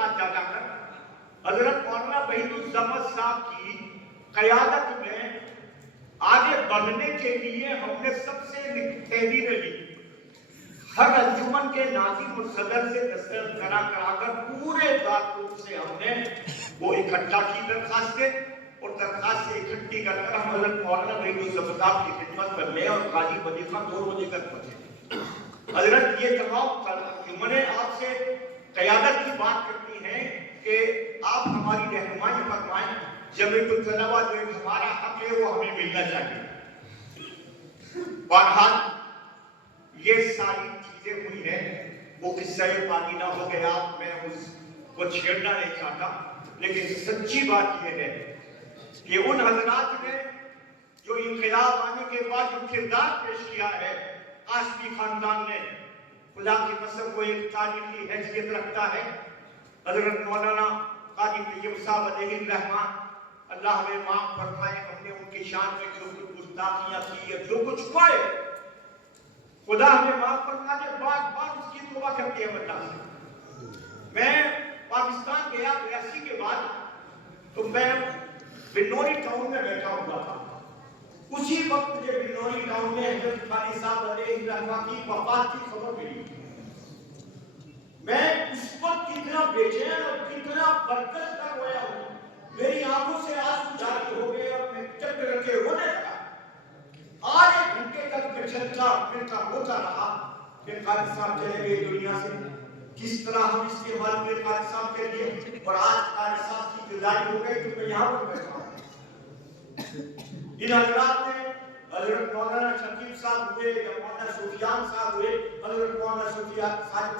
پاس جا کر حضرت مولانا وحید الزمان صاحب کی قیادت میں آگے بڑھنے کے لیے ہم نے سب سے تحریریں لی، ہر انجمن کے ناظم اور صدر سے دستخط کرا کر پورے دارالعلوم سے ہم نے وہ اکٹھا کی درخواستیں، اور درخواستیں اکٹھی کر ہم حضرت مولانا وحید الزمان صاحب کی خدمت میں میں اور قاضی وظیفہ دونوں لے کر پہنچے۔ حضرت یہ تمام انجمنیں آپ سے قیادت کی بات کرتی ہیں کہ آپ ہماری رہنمائی فرمائیں، جمعیت الطلباء جو ہمارا حق ہے وہ ہمیں ملنا چاہیے۔ بہرحال یہ ساری چیزیں ہوئی ہیں، وہ قصہ پادینہ ہو گیا، میں اس کو چھیڑنا نہیں چاہتا، لیکن سچی بات یہ ہے کہ ان حضرات نے جو انقلاب آنے کے بعد جو کردار پیش کیا ہے، قاسمی خاندان نے، خدا کی قسم وہ ایک تاریخی حیثیت رکھتا ہے۔ حضرت مولانا قاضی طیب صاحب علیہ الرحمہ، اللہ ہمیں معاف فرمائے، ہم نے ان کی شان میں جو کچھ گستاخیاں کی ہے، جو کچھ ہوا ہے، خدا ہمیں معاف فرما دے، بار بار اس کی توبہ کرتے ہیں اللہ سے۔ میں پاکستان گیا 82 کے بعد، تو میں بنوری ٹاؤن میں بیٹھا ہوا تھا، اسی وقت مجھے بنوری ٹاؤن میں حضرت خانی صاحب علیہ الرحمہ کی وفات کی خبر ملی۔ میں اس وقت کتنا بے چین اور کتنا برکت کر رویا ہوں، میری آنکھوں سے آنسو جاری ہو گئے اور میں چکر کے رونے لگا۔ آج ایک گھنٹے تک میں چلتا پھرتا ہوتا رہا کہ قاضی صاحب چلے گئے دنیا سے، کس طرح ہم استعمال ہوئے قاضی صاحب کے لیے، اور آج قاضی صاحب کی جدائی ہو گئی تو میں یہاں پر بیٹھا ہوں۔ ان حضرات نے حضرت مولانا شکیب صاحب ہوئے یا مولانا سفیان صاحب ہوئے، حضرت مولانا سفیان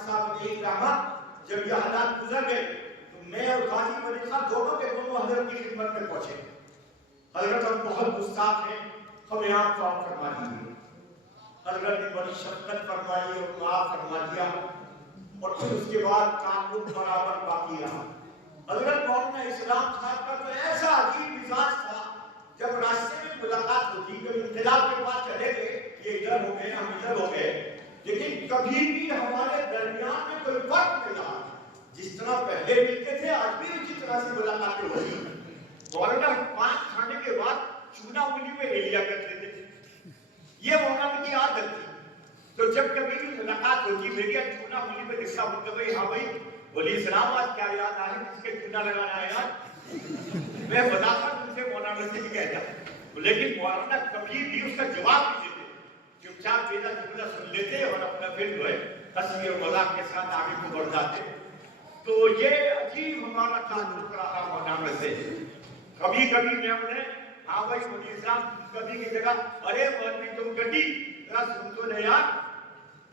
صاحب علیہ الرحمہ، جب یہ حالات گزر گئے تو میں اور قاضی ولی صاحب دونوں کے دونوں حضرت کی خدمت میں پہنچے۔ حضرت ہم بہت گستاخ ہیں، ہمیں آپ معاف فرما دیجیے۔ حضرت نے بڑی شفقت فرمائی اور معاف فرما دیا، اور پھر اس کے بعد تعلق برابر باقی رہا۔ حضرت مولانا اسلام صاحب کا تو ایسا عجیب مزاج تھا، جب راستے میں ملاقات ہوتی، جب انقلاب کے بعد چلے گئے، یہ ادھر ہو گئے، ہم ادھر ہو گئے، لیکن کبھی بھی ہمارے درمیان میں کوئی فرق نہیں رہا۔ جس طرح پہلے ملتے تھے، آج بھی اسی طرح سے ملاقاتیں ہو رہی ہیں۔ مولانا پان کھانے کے بعد چونا انگلی میں لے لیا کرتے تھے، یہ مولانا کی عادت تھی۔ تو جب کبھی بھی ملاقات ہوتی، میری چونا انگلی میں لکھا ہوتا، بھائی ہاں بھائی بولی اسلام آج کیا یاد آئے، کس کے چونا لگانا ہے یار، میں بتا کر ان سے مولانا سے بھی کہتا، لیکن مولانا کبھی بھی اس کا جواب نہیں دیتے، چپ چاپ میرا جملہ سن لیتے اور اپنا پھر جو ہے ہنسی اور مذاق کے ساتھ آگے کو بڑھ جاتے۔ تو یہ عجیب ہمارا تعلق رہا مولانا سے۔ کبھی کبھی میں انہیں ہاں بھائی مولوی صاحب کبھی کی جگہ ارے مولوی تم گڈی ذرا سن تو لے یار،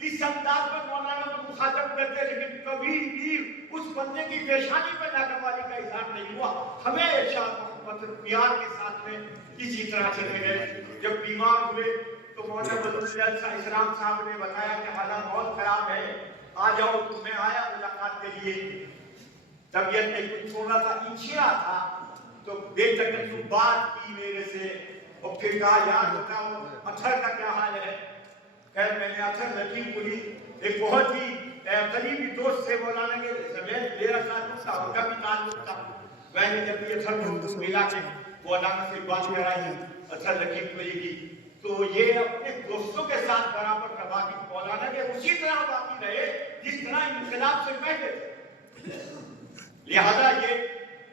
اس انداز میں مولانا کو مخاطب کرتے، لیکن کبھی بھی اس بندے کی پیشانی پہ ناگواری کا اظہار نہیں ہوا، ہمیشہ محبت اور پیار کے ساتھ میں اسی طرح چلے گئے۔ جب بیمار ہوئے تو مولانا بدر اسلام صاحب نے بتایا کہ حالات بہت خراب ہے، آ جاؤ، تو میں آیا ملاقات کے لیے۔ طبیعت میں کچھ تھوڑا سا انچیا تھا، تو بے تکلف بات کی میرے سے، اور پھر کہا یار بتاؤ اطہر کا کیا حال ہے۔ خیر میں نے اطہر لطیف پوری ایک بہت ہی قریبی دوست سے مولانا کے سمیت میرا تعلق تھا، ان کا بھی تعلق تھا، میں نے جب یہ اطہر کو ملا کے مولانا سے بات کرائی اطہر لطیف پوری کی، تو یہ اپنے دوستوں کے ساتھ برابر روابط مولانا کے اسی طرح باقی رہے جس طرح انقلاب سے پہلے تھے۔ لہذا یہ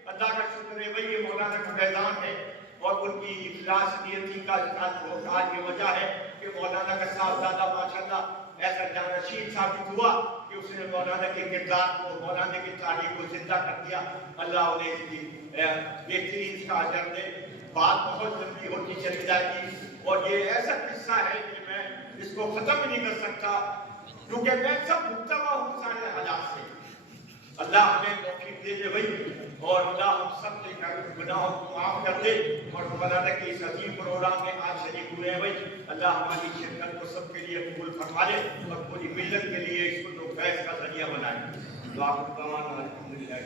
اللہ کا شکر ہے بھئی، یہ مولانا کا فیضان ہے، اور ان کی اخلاص نیتی کا آج یہ وجہ ہے کہ مولانا کا صاحبزادہ ماشاءاللہ ایسا جانشین ثابت ہوا کہ اس نے مولانا کے کردار کو، مولانا کی تاریخ کو زندہ کر دیا۔ اللہ انہیں اس کی بہترین کا اجر دے۔ بات بہت لمبی ہوتی چلی جائے گی، اور یہ ایسا قصہ ہے کہ میں اس کو ختم نہیں کر سکتا، کیونکہ میں سب بھگتا ہوا ہوں سارے حالات سے۔ اللہ ہمیں توفیق دے دے بھائی، اور اللہ ہم سب کے گناہوں کو معاف کر دے، اور مولانا کے اس عظیم پروگرام میں آج شریک ہوئے ہیں بھائی، اللہ ہماری شرکت کو سب کے لیے قبول فرما لے، اور پوری ملت کے لیے اس کو فیض کا ذریعہ بنائے۔ دعا الحمدللہ۔